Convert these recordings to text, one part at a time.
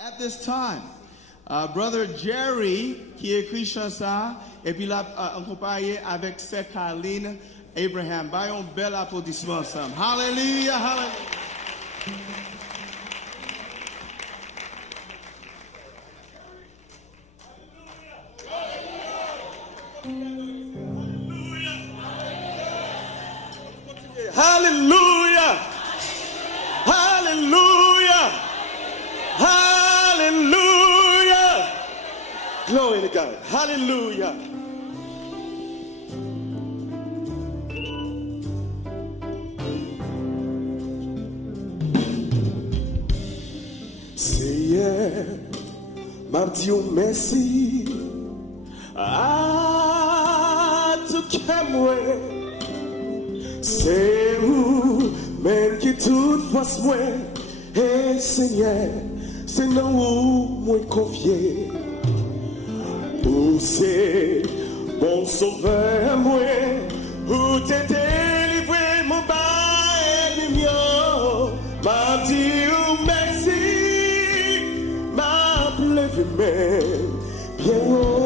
At this time, Brother Jerry, qui écrit chanson, et puis là, accompagné avec Sir Carline Abraham. Baillons un bel applaudissement ensemble. Hallelujah, hallelujah. Hallelujah. Hallelujah. Hallelujah. Glory to God. Hallelujah. Seigneur, m'a dit merci à tout que moi. C'est vous, même qui toute force moi, et Seigneur, c'est non où moi confié. Où c'est bon sauveur moi, où t'es délivré mon bail mignon, m'a dit merci, m'a levé même bien haut.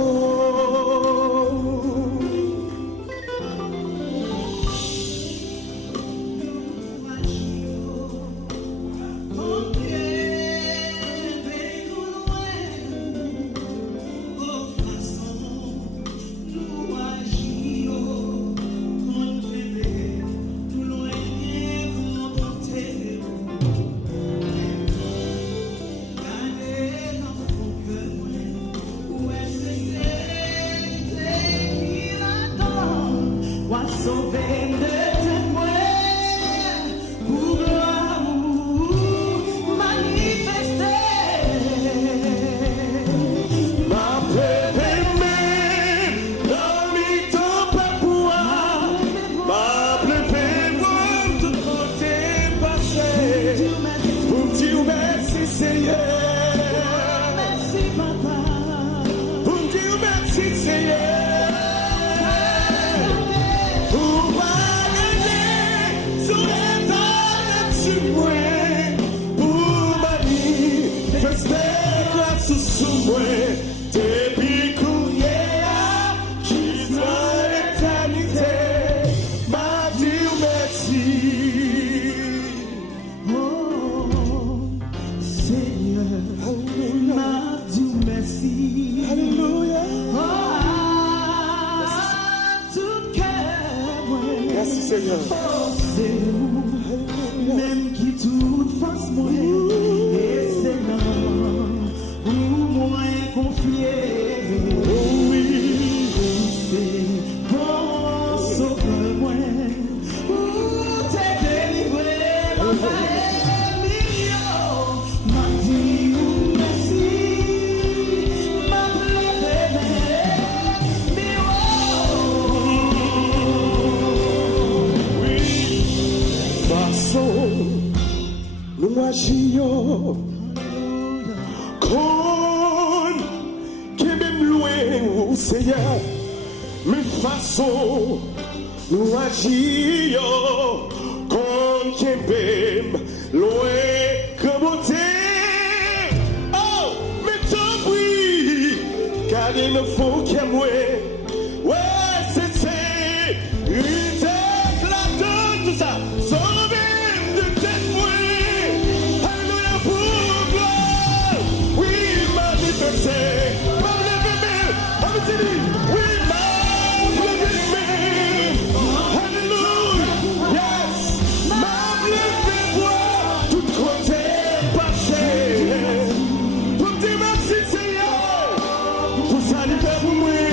Même qui toute face moi, et c'est non, où moi confié. Oh oui, c'est bon, sauve-moi, où t'es délivré, mon frère mignon, m'a dit merci, m'a levé, mais nous agissons comme qui même loin au Seigneur, mais façon nous agissons comme qui même loin comme oh, mais tant pis, car il ne faut qu'il moi, ouais, c'est une tête de tout ça. Pour dire merci Seigneur, pour ça il fait pour moi.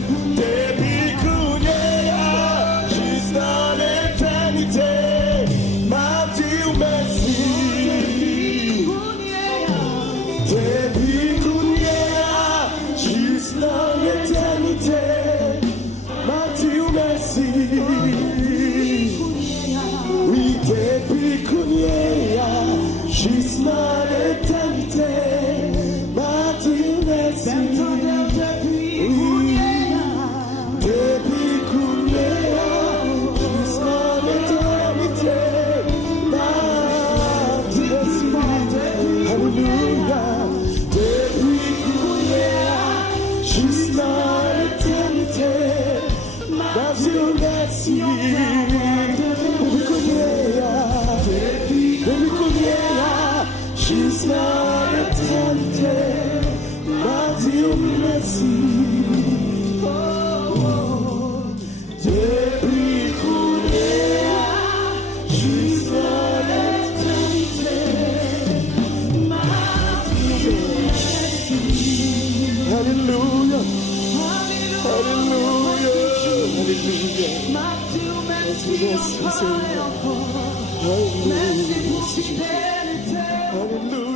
depuis qu'on y est, juste dans l'éternité, m'a dit merci. Depuis qu'on y est, juste dans l'éternité, m'a dit merci. Oui, depuis qu'on y est, juste dans l'éternité, m'a dit merci. Depuis qu'on y est, juste dans l'éternité, m'a dit merci. Alléluia. Depuis qu'on y est, juste dans l'éternité, m'a dit merci. Juste dans l'éternité, m'a dit merci. Depuis qu'on est, juste dans l'éternité, m'a dit merci. Alléluia, alléluia, alléluia. Merci, Seigneur. Alléluia.